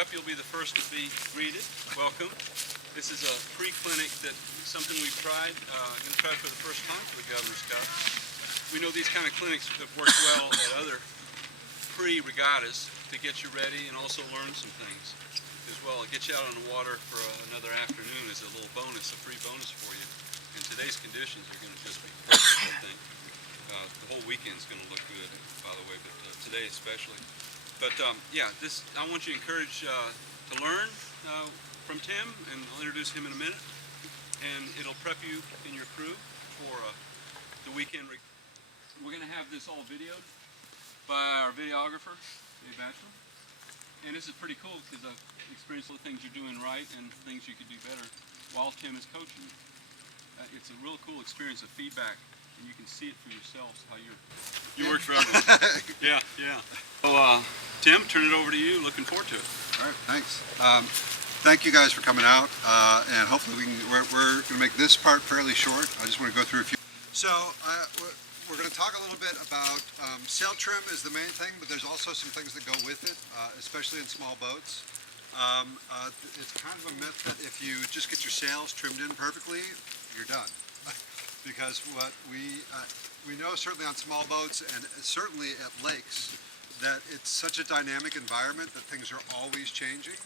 You'll be the first to be greeted. Welcome. This is a pre-clinic that something we've tried. Going to try for the first time for the Governor's Cup. We know these kind of clinics have worked well at other pre-regattas to get you ready and also learn some things as well. Get you out on the water for another afternoon as a little bonus, a free bonus for you. And today's conditions are going to just be perfect, I think. The whole weekend's going to look good, by the way, but today especially. But yeah, I want you to encourage to learn from Tim, and I'll introduce him in a minute. And it'll prep you and your crew for the weekend. We're going to have this all videoed by our videographer, Dave Batchelor. And this is pretty cool because I've experienced all the things you're doing right and things you could do better while Tim is coaching you. It's a real cool experience of feedback, and you can see it for yourselves how you work for everyone. Yeah. So Tim, turn it over to you. Looking forward to it. All right, thanks. Thank you guys for coming out, and hopefully we're going to make this part fairly short. I just want to go through a few. So we're going to talk a little bit about sail trim is the main thing, but there's also some things that go with it, especially in small boats. It's kind of a myth that if you just get your sails trimmed in perfectly, you're done. Because what we know certainly on small boats and certainly at lakes that it's such a dynamic environment that things are always changing,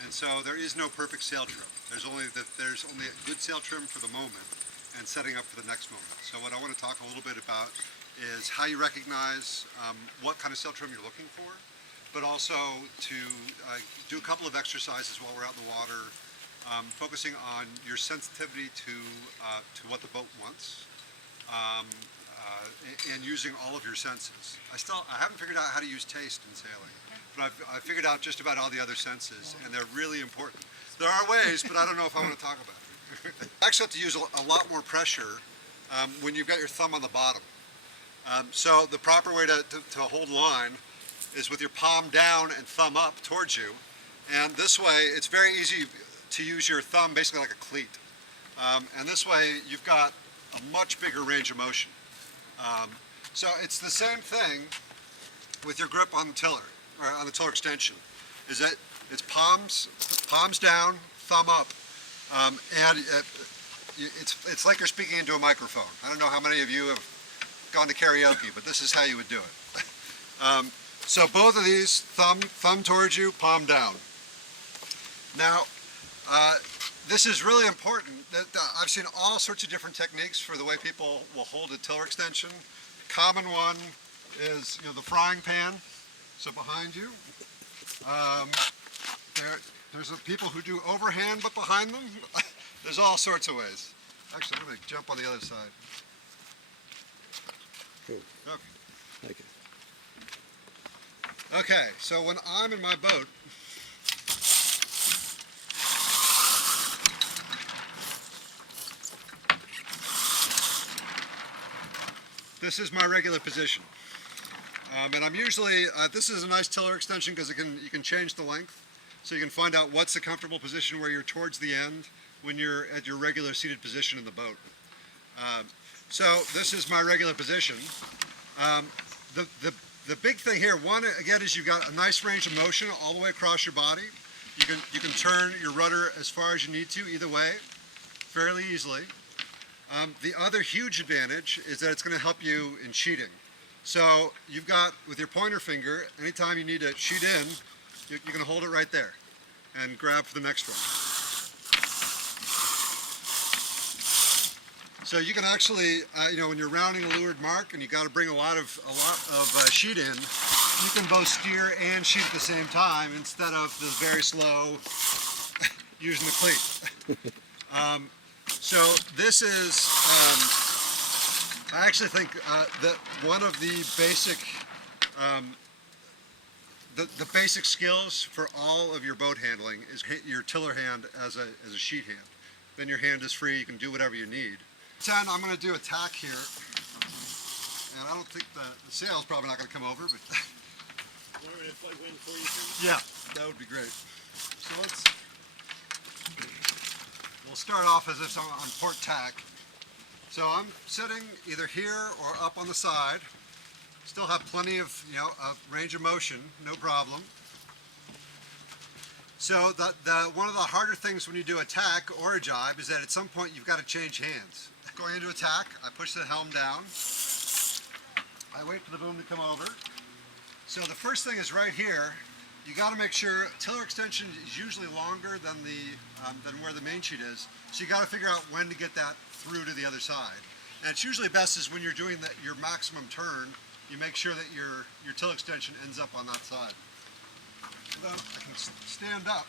and so there is no perfect sail trim. There's only a good sail trim for the moment and setting up for the next moment. So what I want to talk a little bit about is how you recognize what kind of sail trim you're looking for, but also to do a couple of exercises while we're out in the water, focusing on your sensitivity to what the boat wants, and using all of your senses. I haven't figured out how to use taste in sailing, but I've figured out just about all the other senses, and they're really important. There are ways, but I don't know if I want to talk about it. I actually have to use a lot more pressure when you've got your thumb on the bottom. So the proper way to hold line is with your palm down and thumb up towards you, and this way it's very easy to use your thumb basically like a cleat. And this way you've got a much bigger range of motion. So it's the same thing with your grip on the tiller, or on the tiller extension, is that it's palms down, thumb up, and it's like you're speaking into a microphone. I don't know how many of you have gone to karaoke, but this is how you would do it. So both of these, thumb towards you, palm down. Now, this is really important. I've seen all sorts of different techniques for the way people will hold a tiller extension. Common one is, the frying pan. So behind you, there's people who do overhand but behind them. There's all sorts of ways. Actually, I'm going to jump on the other side. Cool. Okay. Okay. Okay, so when I'm in my boat, this is my regular position. And I'm usually, this is a nice tiller extension because you can change the length. So you can find out what's the comfortable position where you're towards the end when you're at your regular seated position in the boat. So this is my regular position. The big thing here, one, again, is you've got a nice range of motion all the way across your body. You can turn your rudder as far as you need to, either way, fairly easily. The other huge advantage is that it's going to help you in sheeting. So you've got, with your pointer finger, anytime you need to sheet in, you're going to hold it right there and grab for the next one. So you can actually, when you're rounding a leeward mark and you got to bring a lot of sheet in, you can both steer and sheet at the same time instead of the very slow using the cleat. So this is, I actually think that one of the basic, the basic skills for all of your boat handling is your tiller hand as a sheet hand. Then your hand is free, you can do whatever you need. 10, I'm going to do a tack here, and I don't think the sail's probably not going to come over, but yeah, that would be great. So we'll start off as if I'm on port tack. So I'm sitting either here or up on the side. Still have plenty of, of range of motion, no problem. So one of the harder things when you do a tack or a jibe is that at some point you've got to change hands. Going into attack, I push the helm down. I wait for the boom to come over. So the first thing is right here. You got to make sure tiller extension is usually longer than where the main sheet is. So you got to figure out when to get that through to the other side. And it's usually best is when you're doing your maximum turn, you make sure that your tiller extension ends up on that side. So then I can stand up.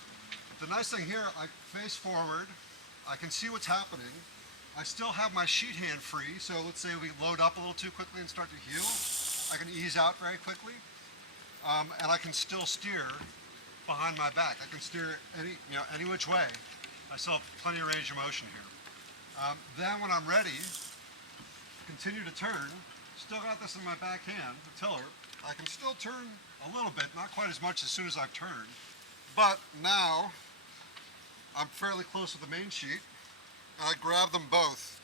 The nice thing here, I face forward. I can see what's happening. I still have my sheet hand free, so let's say we load up a little too quickly and start to heel. I can ease out very quickly, and I can still steer behind my back. I can steer any which way. I still have plenty of range of motion here. Then when I'm ready, continue to turn. Still got this in my back hand, the tiller. I can still turn a little bit, not quite as much as soon as I've turned, but now I'm fairly close to the main sheet. I grab them both.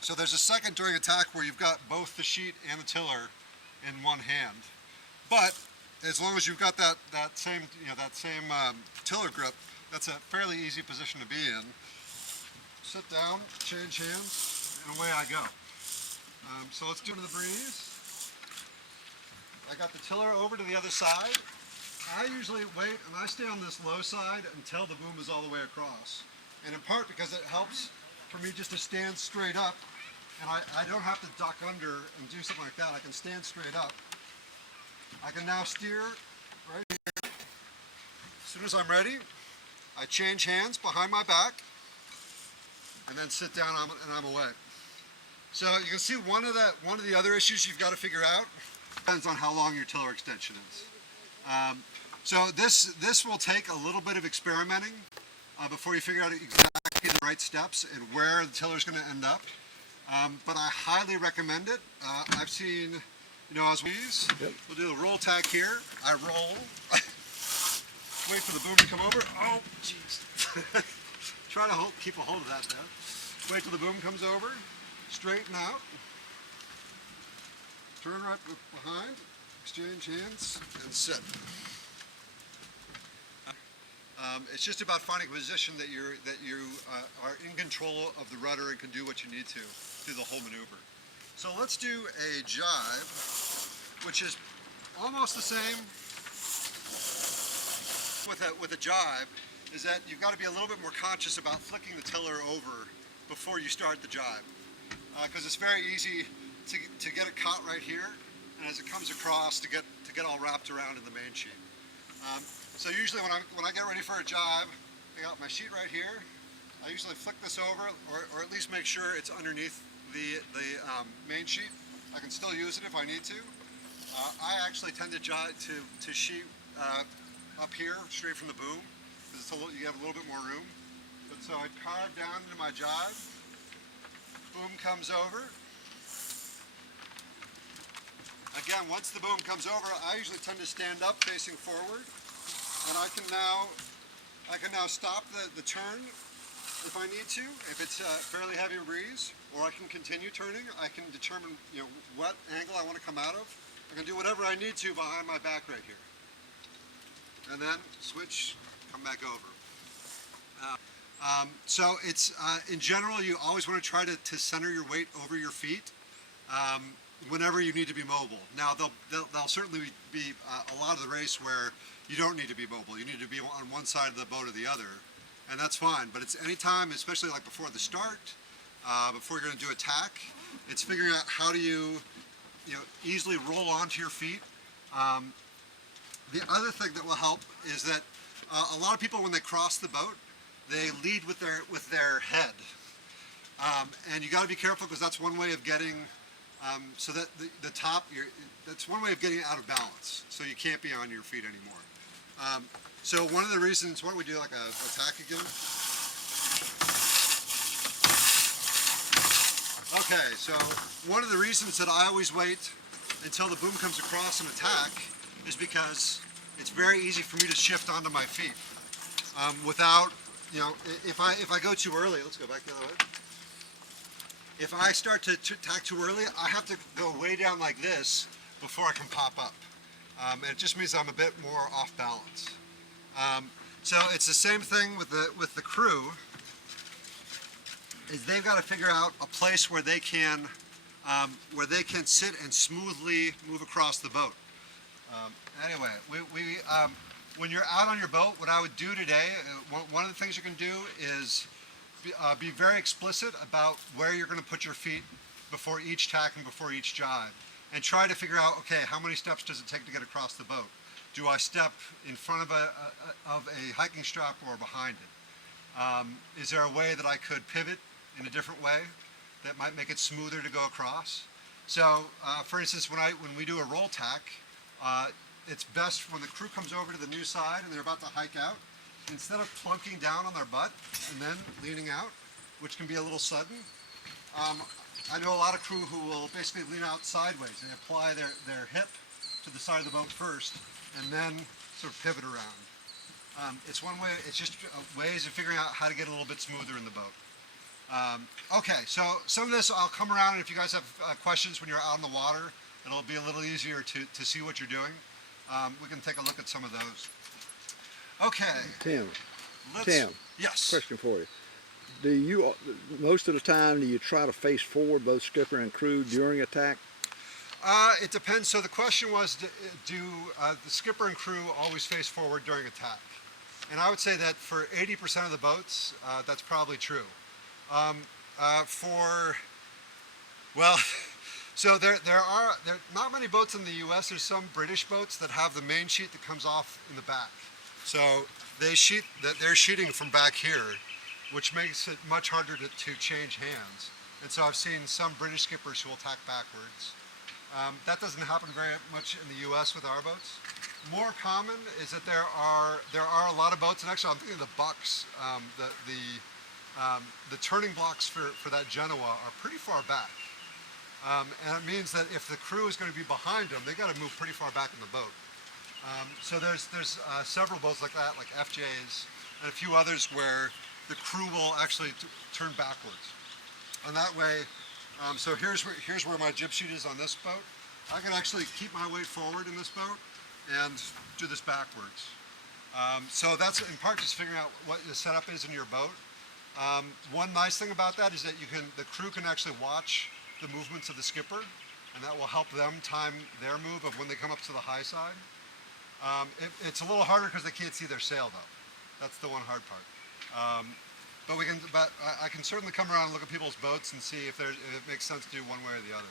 So there's a second during attack where you've got both the sheet and the tiller in one hand. But as long as you've got that same tiller grip, that's a fairly easy position to be in. Sit down, change hands, and away I go. So let's do it in the breeze. I got the tiller over to the other side. I usually wait and I stay on this low side until the boom is all the way across. And in part because it helps for me just to stand straight up, and I don't have to duck under and do something like that. I can stand straight up. I can now steer right here. As soon as I'm ready, I change hands behind my back and then sit down and I'm away. So you can see one of the other issues you've got to figure out depends on how long your tiller extension is. So this will take a little bit of experimenting before you figure out exactly the right steps and where the tiller is going to end up. But I highly recommend it. I've seen, as we use, we'll do a roll tack here. I roll, wait for the boom to come over. Oh, jeez. Try to keep a hold of that there. Wait till the boom comes over, straighten out, turn right behind, exchange hands, and sit. It's just about finding a position that you are in control of the rudder and can do what you need to through the whole maneuver. So let's do a jibe, which is almost the same with a jibe, is that you've got to be a little bit more conscious about flicking the tiller over before you start the jibe. Because it's very easy to get it caught right here, and as it comes across to get all wrapped around in the main sheet. So usually when I get ready for a jibe, I got my sheet right here. I usually flick this over, or at least make sure it's underneath the main sheet. I can still use it if I need to. I actually tend to sheet up here, straight from the boom, because you have a little bit more room. But so I carve down into my jibe. Boom comes over. Again, once the boom comes over, I usually tend to stand up facing forward. And I can now stop the turn if I need to, if it's a fairly heavy breeze, or I can continue turning. I can determine what angle I want to come out of. I can do whatever I need to behind my back right here. And then switch, come back over. So it's in general, you always want to try to center your weight over your feet whenever you need to be mobile. Now there'll certainly be a lot of the race where you don't need to be mobile. You need to be on one side of the boat or the other, and that's fine. But it's any time, especially like before the start, before you're going to do a tack, it's figuring out how do you easily roll onto your feet. The other thing that will help is that a lot of people, when they cross the boat, they lead with their head, and you got to be careful because that's one way of getting so that the top, that's one way of getting out of balance. So you can't be on your feet anymore. So one of the reasons, why don't we do like a tack again? Okay, so one of the reasons that I always wait until the boom comes across an attack is because it's very easy for me to shift onto my feet without, if I go too early, let's go back the other way. If I start to tack too early, I have to go way down like this before I can pop up. And it just means I'm a bit more off balance. So it's the same thing with the crew. Is they've got to figure out a place where they can sit and smoothly move across the boat. Anyway, when you're out on your boat, what I would do today, one of the things you can do is be very explicit about where you're going to put your feet before each tack and before each jibe, and try to figure out, okay, how many steps does it take to get across the boat? Do I step in front of a hiking strap or behind it? Is there a way that I could pivot in a different way that might make it smoother to go across? So, for instance, when we do a roll tack, it's best when the crew comes over to the new side and they're about to hike out, instead of plunking down on their butt and then leaning out, which can be a little sudden. I know a lot of crew who will basically lean out sideways. They apply their hip to the side of the boat first and then sort of pivot around. It's one way, it's just ways of figuring out how to get a little bit smoother in the boat. Okay, so some of this I'll come around, and if you guys have questions when you're out in the water, it'll be a little easier to see what you're doing. We can take a look at some of those. Okay. Tim, Yes. question for you. Do you, most of the time, do you try to face forward, both skipper and crew, during attack? It depends. So the question was, do the skipper and crew always face forward during attack? And I would say that for 80% of the boats, that's probably true. So there are not many boats in the U.S. There's some British boats that have the main sheet that comes off in the back. So they're sheeting from back here, which makes it much harder to change hands. And so I've seen some British skippers who will tack backwards. That doesn't happen very much in the U.S. with our boats. More common is that there are a lot of boats, and actually I'm thinking of the Bucks. The turning blocks for that Genoa are pretty far back. And it means that if the crew is going to be behind them, they got to move pretty far back in the boat. So there's several boats like that, like FJs, and a few others where the crew will actually turn backwards. And that way, so here's where my jib sheet is on this boat. I can actually keep my weight forward in this boat and do this backwards. So that's in part just figuring out what the setup is in your boat. One nice thing about that is that the crew can actually watch the movements of the skipper, and that will help them time their move of when they come up to the high side. It's a little harder because they can't see their sail though. That's the one hard part. But I can certainly come around and look at people's boats and see if it makes sense to do one way or the other.